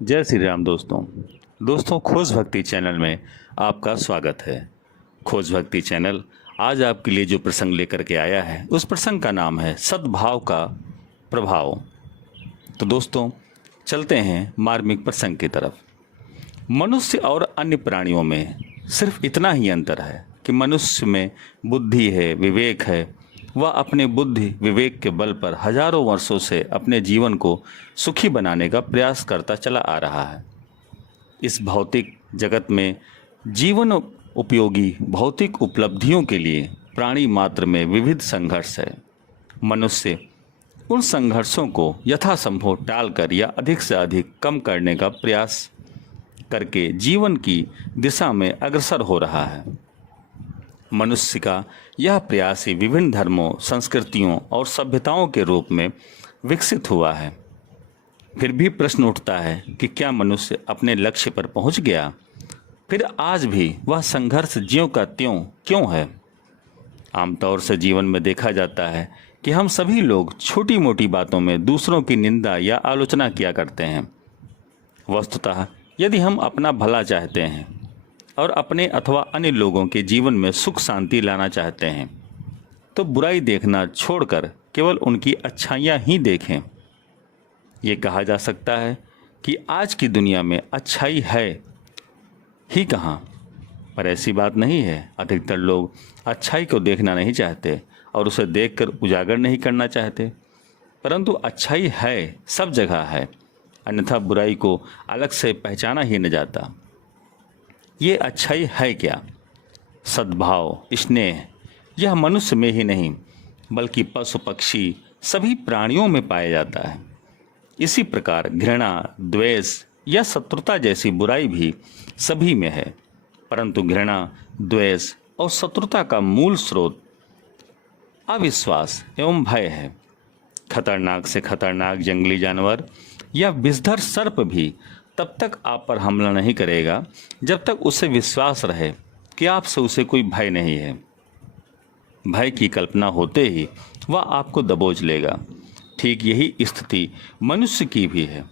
जय श्री राम दोस्तों खोज भक्ति चैनल में आपका स्वागत है। खोज भक्ति चैनल आज आपके लिए जो प्रसंग लेकर के आया है उस प्रसंग का नाम है सद्भाव का प्रभाव। तो दोस्तों चलते हैं मार्मिक प्रसंग की तरफ। मनुष्य और अन्य प्राणियों में सिर्फ इतना ही अंतर है कि मनुष्य में बुद्धि है, विवेक है। वह अपने बुद्धि विवेक के बल पर हजारों वर्षों से अपने जीवन को सुखी बनाने का प्रयास करता चला आ रहा है। इस भौतिक जगत में जीवन उपयोगी भौतिक उपलब्धियों के लिए प्राणी मात्र में विविध संघर्ष है। मनुष्य उन संघर्षों को यथासंभव टालकर या अधिक से अधिक कम करने का प्रयास करके जीवन की दिशा में अग्रसर हो रहा है। मनुष्य का यह प्रयास ही विभिन्न धर्मों, संस्कृतियों और सभ्यताओं के रूप में विकसित हुआ है। फिर भी प्रश्न उठता है कि क्या मनुष्य अपने लक्ष्य पर पहुंच गया? फिर आज भी वह संघर्ष ज्यों का त्यों क्यों है? आमतौर से जीवन में देखा जाता है कि हम सभी लोग छोटी मोटी बातों में दूसरों की निंदा या आलोचना किया करते हैं। वस्तुतः यदि हम अपना भला चाहते हैं और अपने अथवा अन्य लोगों के जीवन में सुख शांति लाना चाहते हैं तो बुराई देखना छोड़कर केवल उनकी अच्छाइयाँ ही देखें। ये कहा जा सकता है कि आज की दुनिया में अच्छाई है ही कहाँ, पर ऐसी बात नहीं है। अधिकतर लोग अच्छाई को देखना नहीं चाहते और उसे देखकर उजागर नहीं करना चाहते, परंतु अच्छाई है, सब जगह है, अन्यथा बुराई को अलग से पहचाना ही न जाता। ये अच्छाई है क्या? सद्भाव, स्नेह, यह मनुष्य में ही नहीं बल्कि पशु पक्षी सभी प्राणियों में पाया जाता है। इसी प्रकार घृणा, द्वेष या शत्रुता जैसी बुराई भी सभी में है, परंतु घृणा, द्वेष और शत्रुता का मूल स्रोत अविश्वास एवं भय है। खतरनाक से खतरनाक जंगली जानवर या विषधर सर्प भी तब तक आप पर हमला नहीं करेगा जब तक उसे विश्वास रहे कि आपसे उसे कोई भय नहीं है। भय की कल्पना होते ही वह आपको दबोच लेगा। ठीक यही स्थिति मनुष्य की भी है।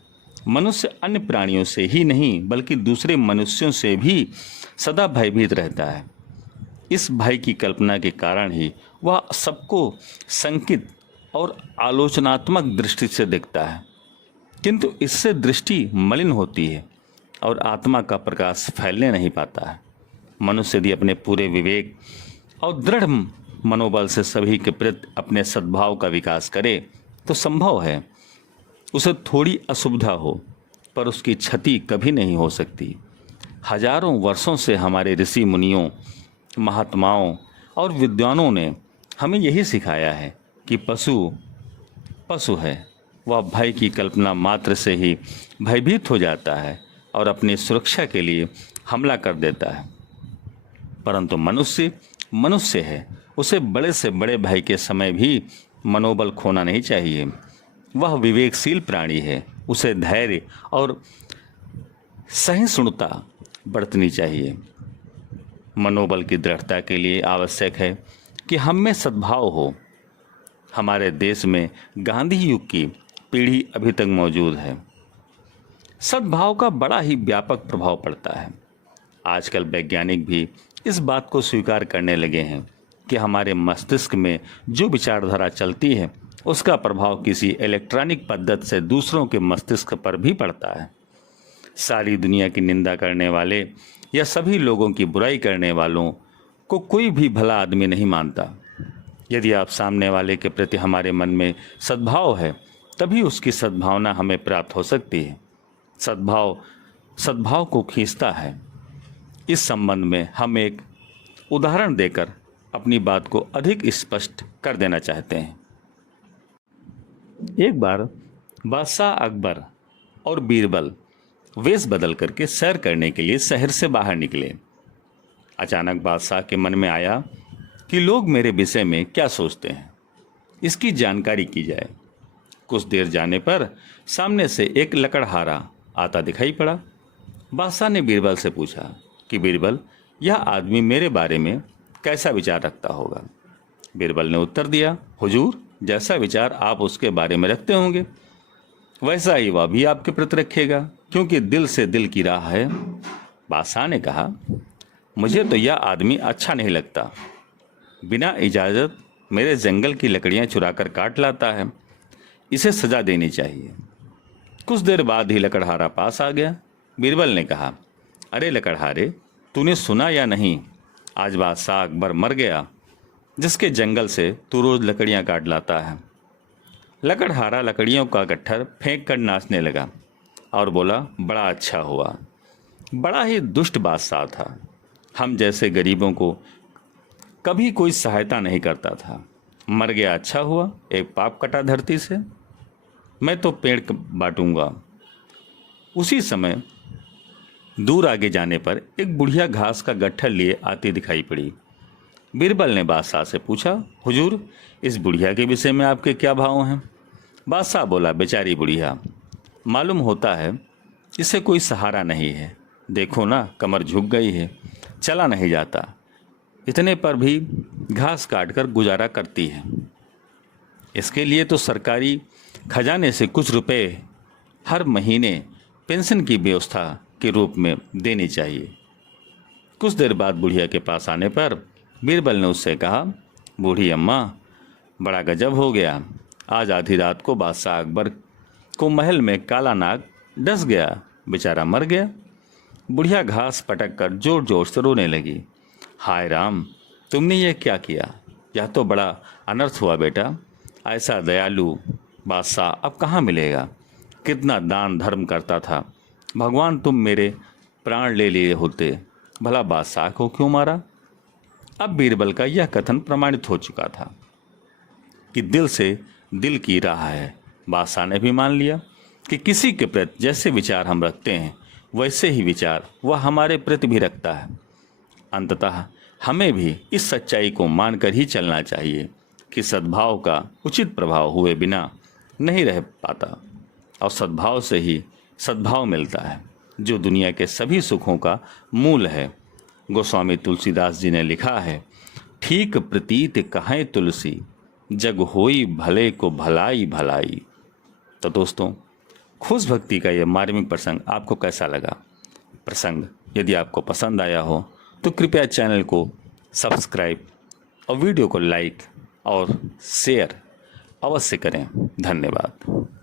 मनुष्य अन्य प्राणियों से ही नहीं बल्कि दूसरे मनुष्यों से भी सदा भयभीत रहता है। इस भय की कल्पना के कारण ही वह सबको संकित और आलोचनात्मक दृष्टि से देखता है, किंतु इससे दृष्टि मलिन होती है और आत्मा का प्रकाश फैलने नहीं पाता है। मनुष्य यदि अपने पूरे विवेक और दृढ़ मनोबल से सभी के प्रति अपने सद्भाव का विकास करे तो संभव है उसे थोड़ी असुविधा हो, पर उसकी क्षति कभी नहीं हो सकती। हजारों वर्षों से हमारे ऋषि मुनियों, महात्माओं और विद्वानों ने हमें यही सिखाया है कि पशु है, वह भय की कल्पना मात्र से ही भयभीत हो जाता है और अपनी सुरक्षा के लिए हमला कर देता है। परंतु मनुष्य है, उसे बड़े से बड़े भय के समय भी मनोबल खोना नहीं चाहिए। वह विवेकशील प्राणी है, उसे धैर्य और सहिष्णुता बरतनी चाहिए। मनोबल की दृढ़ता के लिए आवश्यक है कि हम में सद्भाव हो। हमारे देश में गांधी युग की पीढ़ी अभी तक मौजूद है। सद्भाव का बड़ा ही व्यापक प्रभाव पड़ता है। आजकल वैज्ञानिक भी इस बात को स्वीकार करने लगे हैं कि हमारे मस्तिष्क में जो विचारधारा चलती है उसका प्रभाव किसी इलेक्ट्रॉनिक पद्धति से दूसरों के मस्तिष्क पर भी पड़ता है। सारी दुनिया की निंदा करने वाले या सभी लोगों की बुराई करने वालों को कोई भी भला आदमी नहीं मानता। यदि आप सामने वाले के प्रति हमारे मन में सद्भाव है तभी उसकी सद्भावना हमें प्राप्त हो सकती है। सद्भाव को खींचता है। इस संबंध में हम एक उदाहरण देकर अपनी बात को अधिक स्पष्ट कर देना चाहते हैं। एक बार बादशाह अकबर और बीरबल वेश बदल करके सैर करने के लिए शहर से बाहर निकले। अचानक बादशाह के मन में आया कि लोग मेरे विषय में क्या सोचते हैं, इसकी जानकारी की जाए। कुछ देर जाने पर सामने से एक लकड़हारा आता दिखाई पड़ा। बादशाह ने बीरबल से पूछा कि बीरबल, यह आदमी मेरे बारे में कैसा विचार रखता होगा? बीरबल ने उत्तर दिया, हुजूर, जैसा विचार आप उसके बारे में रखते होंगे वैसा ही वह भी आपके प्रति रखेगा, क्योंकि दिल से दिल की राह है। बादशाह ने कहा, मुझे तो यह आदमी अच्छा नहीं लगता, बिना इजाज़त मेरे जंगल की लकड़ियां चुराकर काट लाता है, इसे सज़ा देनी चाहिए। कुछ देर बाद ही लकड़हारा पास आ गया। बीरबल ने कहा, अरे लकड़हारे, तूने सुना या नहीं, आज बादशाह अकबर मर गया, जिसके जंगल से तू रोज़ लकड़ियां काट लाता है। लकड़हारा लकड़ियों का गट्ठर फेंक कर नाचने लगा और बोला, बड़ा अच्छा हुआ, बड़ा ही दुष्ट बादशाह था, हम जैसे गरीबों को कभी कोई सहायता नहीं करता था। मर गया, अच्छा हुआ, एक पाप कटा धरती से, मैं तो पेड़ बांटूंगा। उसी समय दूर आगे जाने पर एक बुढ़िया घास का गट्ठर लिए आती दिखाई पड़ी। बीरबल ने बादशाह से पूछा, हुजूर, इस बुढ़िया के विषय में आपके क्या भाव हैं? बादशाह बोला, बेचारी बुढ़िया, मालूम होता है इसे कोई सहारा नहीं है, देखो ना कमर झुक गई है, चला नहीं जाता, इतने पर भी घास काटकर गुजारा करती है। इसके लिए तो सरकारी खजाने से कुछ रुपए हर महीने पेंशन की व्यवस्था के रूप में देनी चाहिए। कुछ देर बाद बुढ़िया के पास आने पर बीरबल ने उससे कहा, बूढ़ी अम्मा, बड़ा गजब हो गया, आज आधी रात को बादशाह अकबर को महल में काला नाग डस गया, बेचारा मर गया। बुढ़िया घास पटक कर जोर जोर से रोने लगी। हाय राम, तुमने ये क्या किया, यह तो बड़ा अनर्थ हुआ बेटा, ऐसा दयालु बादशाह अब कहाँ मिलेगा, कितना दान धर्म करता था, भगवान तुम मेरे प्राण ले लिए होते, भला बादशाह को क्यों मारा। अब बीरबल का यह कथन प्रमाणित हो चुका था कि दिल से दिल की राह है। बादशाह ने भी मान लिया कि किसी के प्रति जैसे विचार हम रखते हैं वैसे ही विचार वह हमारे प्रति भी रखता है। अंततः हमें भी इस सच्चाई को मानकर ही चलना चाहिए कि सद्भाव का उचित प्रभाव हुए बिना नहीं रह पाता और सद्भाव से ही सद्भाव मिलता है, जो दुनिया के सभी सुखों का मूल है। गोस्वामी तुलसीदास जी ने लिखा है, ठीक प्रतीत कहें तुलसी, जग होई भले को भलाई भलाई। तो दोस्तों, खुश भक्ति का यह मार्मिक प्रसंग आपको कैसा लगा? प्रसंग यदि आपको पसंद आया हो तो कृपया चैनल को सब्सक्राइब और वीडियो को लाइक और शेयर अवश्य करें। धन्यवाद।